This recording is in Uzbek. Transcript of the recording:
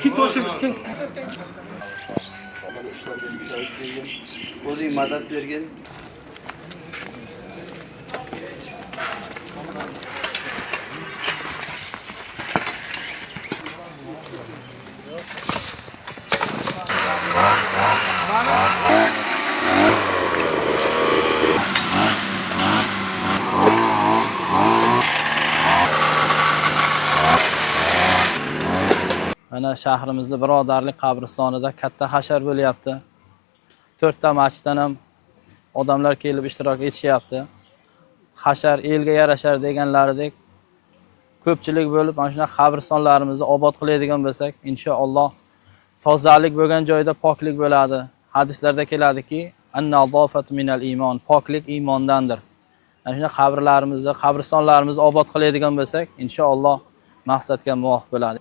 Kim toshimiz kim? O'zing madad bergin. Mana shahrimizda Birodarlik qabristonida katta hashar bo'lyapti. 4 ta masjiddan ham odamlar kelib ishtirok etishyapti. Hashar elga yarashar deganlaridek ko'pchilik bo'lib, mana shuna qabristonlarimizni obod qiladigan bo'lsak, inshaalloh tozalik bo'lgan joyda poklik bo'ladi. Hadislarda keladiki, an-nazofatu minal iymon, poklik iymondandir. Mana shuna qabrlarimizni, qabristonlarimizni obod qiladigan bo'lsak, inshaalloh maqsadga muvofiq bo'ladi.